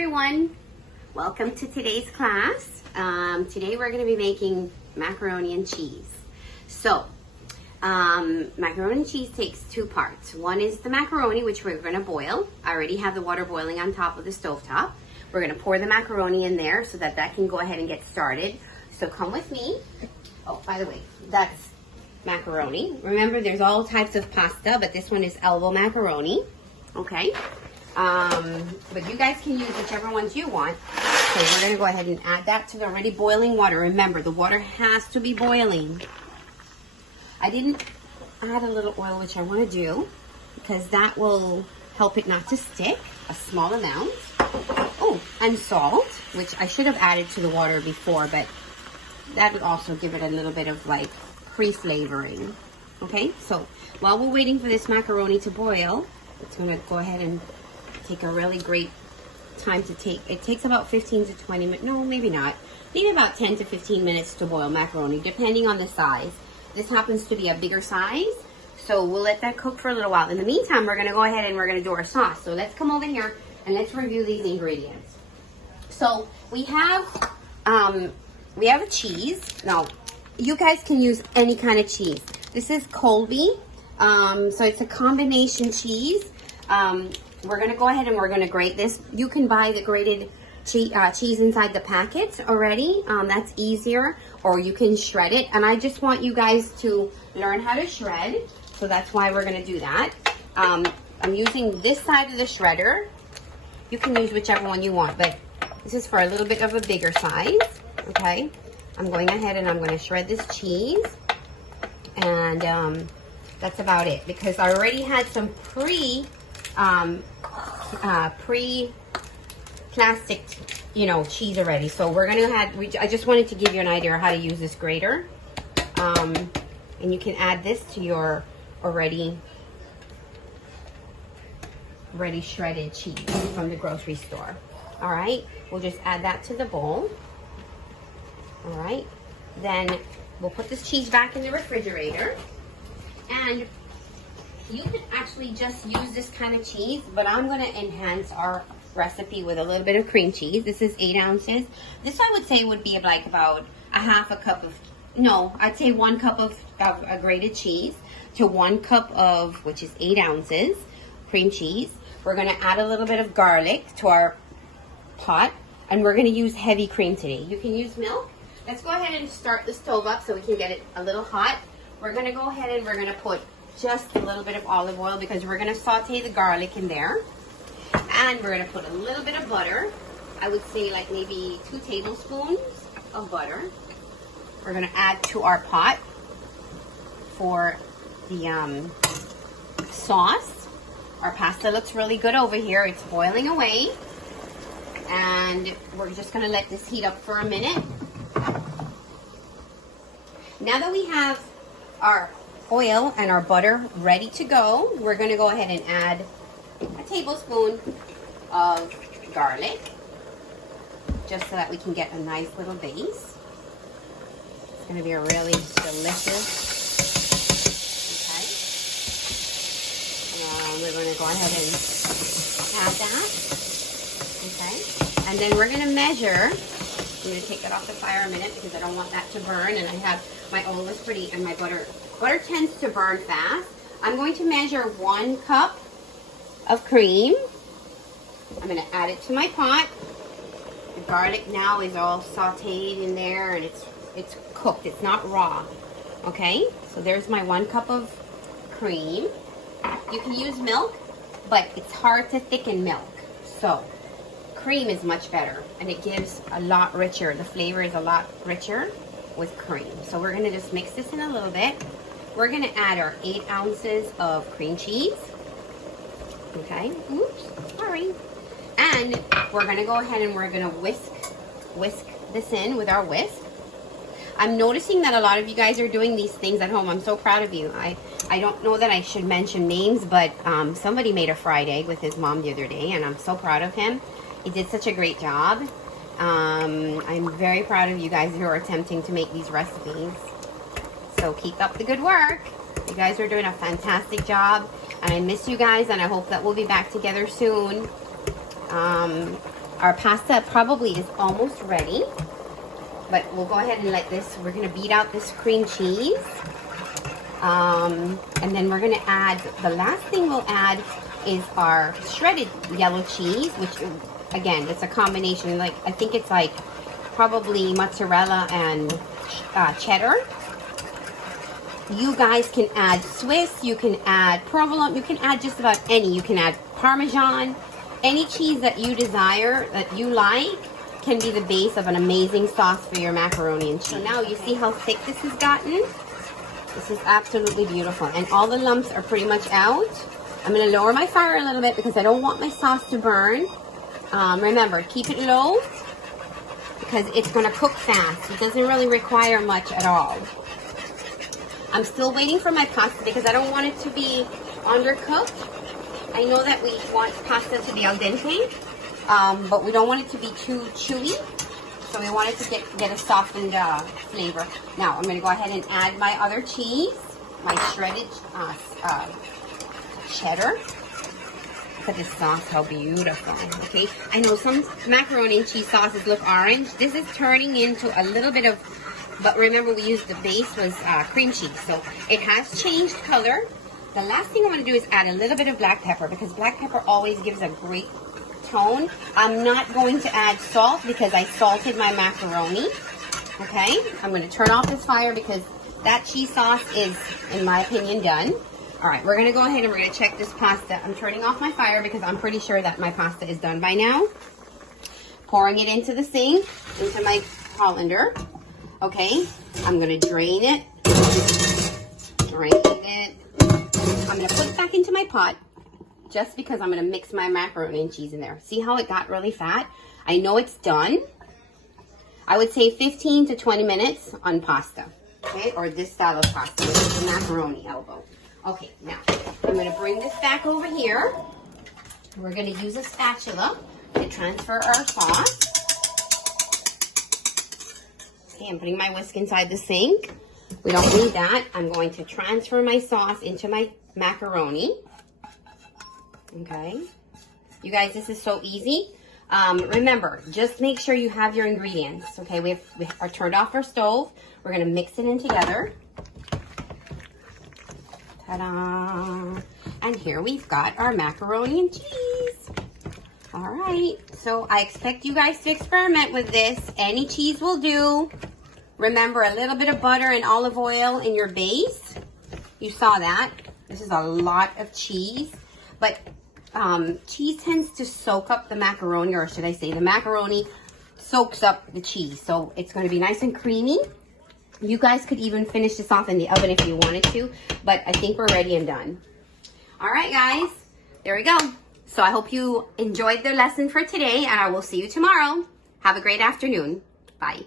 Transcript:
everyone, welcome to today's class. Today we're going to be making macaroni and cheese. So macaroni and cheese takes two parts. One is the macaroni, which we're going to boil. I already have the water boiling on top of the stovetop. We're going to pour the macaroni in there so that can go ahead and get started. So come with me. Oh, by the way, that's macaroni. Remember, there's all types of pasta, but this one is elbow macaroni. Okay. But you guys can use whichever ones you want. So we're going to go ahead and add that to the already boiling water. Remember, the water has to be boiling. I didn't add a little oil, which I want to do, because that will help it not to stick, a small amount. Oh, and salt, which I should have added to the water before, but that would also give it a little bit of like pre-flavoring. Okay, so while we're waiting for this macaroni to boil, it's going to go ahead and take a really great time to take. It takes about 15 to 20 minutes. No, maybe not. Maybe about 10 to 15 minutes to boil macaroni, depending on the size. This happens to be a bigger size, so we'll let that cook for a little while. In the meantime, we're going to go ahead and we're going to do our sauce. So let's come over here and let's review these ingredients. So we have a cheese. Now, you guys can use any kind of cheese. This is Colby. So it's a combination cheese. We're going to go ahead and we're going to grate this. You can buy the grated cheese inside the packets already. That's easier, or you can shred it. And I just want you guys to learn how to shred. So that's why we're going to do that. I'm using this side of the shredder. You can use whichever one you want, but this is for a little bit of a bigger size. Okay. I'm going ahead and I'm going to shred this cheese. And that's about it, because I already had some pre-plastic, cheese already. So we're gonna I just wanted to give you an idea of how to use this grater. And you can add this to your already ready shredded cheese from the grocery store. All right, we'll just add that to the bowl. All right, then we'll put this cheese back in the refrigerator. And you can actually just use this kind of cheese, but I'm going to enhance our recipe with a little bit of cream cheese. This is 8 ounces. This I would say would be like about I'd say 1 cup of grated cheese to 1 cup of, which is 8 ounces, cream cheese. We're going to add a little bit of garlic to our pot, and we're going to use heavy cream today. You can use milk. Let's go ahead and start the stove up so we can get it a little hot. We're going to go ahead and we're going to put just a little bit of olive oil, because we're going to saute the garlic in there. And we're going to put a little bit of butter. I would say like maybe 2 tablespoons of butter. We're going to add to our pot for the sauce. Our pasta looks really good over here. It's boiling away. And we're just going to let this heat up for a minute. Now that we have our oil and our butter ready to go, we're going to go ahead and add a tablespoon of garlic, just so that we can get a nice little base. It's going to be a really delicious. Okay. We're going to go ahead and add that. Okay. And then we're going to measure. I'm going to take that off the fire a minute because I don't want that to burn, and I have my oil is pretty, and my butter tends to burn fast. I'm going to measure 1 cup of cream. I'm going to add it to my pot. The garlic now is all sauteed in there, and it's cooked. It's not raw. Okay, so there's my 1 cup of cream. You can use milk, but it's hard to thicken milk. So cream is much better, and it gives a lot richer. The flavor is a lot richer with cream. So we're going to just mix this in a little bit. We're going to add our 8 ounces of cream cheese. Okay. Oops, sorry. And we're going to go ahead and we're going to whisk this in with our whisk. I'm noticing that a lot of you guys are doing these things at home. I'm so proud of you. I don't know that I should mention names, but somebody made a fried egg with his mom the other day, and I'm so proud of him. He did such a great job. I'm very proud of you guys who are attempting to make these recipes. So keep up the good work. You guys are doing a fantastic job, and I miss you guys, and I hope that we'll be back together soon. Our pasta probably is almost ready, but we'll go ahead and let this, we're gonna beat out this cream cheese. And then we're gonna add, the last thing we'll add is our shredded yellow cheese, which again, it's a combination, like, I think it's like probably mozzarella and cheddar. You guys can add Swiss, you can add provolone, you can add just about any. You can add Parmesan. Any cheese that you desire, that you like, can be the base of an amazing sauce for your macaroni and cheese. So now you see how thick this has gotten? This is absolutely beautiful. And all the lumps are pretty much out. I'm gonna lower my fire a little bit because I don't want my sauce to burn. Remember, keep it low because it's gonna cook fast. It doesn't really require much at all. I'm still waiting for my pasta because I don't want it to be undercooked. I know that we want pasta to be al dente, but we don't want it to be too chewy. So we want it to get a softened flavor. Now I'm gonna go ahead and add my other cheese, my shredded cheddar. Look at this sauce, how beautiful, okay? I know some macaroni and cheese sauces look orange. This is turning into a little bit of, but remember we used the base was cream cheese, so it has changed color. The last thing I'm going to do is add a little bit of black pepper because black pepper always gives a great tone. I'm not going to add salt because I salted my macaroni. Okay, I'm going to turn off this fire because that cheese sauce is, in my opinion, done. All right, we're going to go ahead and we're going to check this pasta. I'm turning off my fire because I'm pretty sure that my pasta is done by now. Pouring it into the sink, into my colander. Okay, I'm going to drain it. Drain it. I'm going to put it back into my pot just because I'm going to mix my macaroni and cheese in there. See how it got really fat? I know it's done. I would say 15 to 20 minutes on pasta, okay? Or this style of pasta, which is the macaroni elbow. Okay, now I'm going to bring this back over here. We're going to use a spatula to transfer our sauce. Okay, I'm putting my whisk inside the sink. We don't need that. I'm going to transfer my sauce into my macaroni. Okay. You guys, this is so easy. Remember, just make sure you have your ingredients. Okay, we are turned off our stove. We're going to mix it in together. Ta-da! And here we've got our macaroni and cheese. All right. So I expect you guys to experiment with this. Any cheese will do. Remember, a little bit of butter and olive oil in your base. You saw that. This is a lot of cheese. But cheese tends to soak up the macaroni, or should I say the macaroni soaks up the cheese. So it's going to be nice and creamy. You guys could even finish this off in the oven if you wanted to. But I think we're ready and done. All right, guys. There we go. So I hope you enjoyed the lesson for today, and I will see you tomorrow. Have a great afternoon. Bye.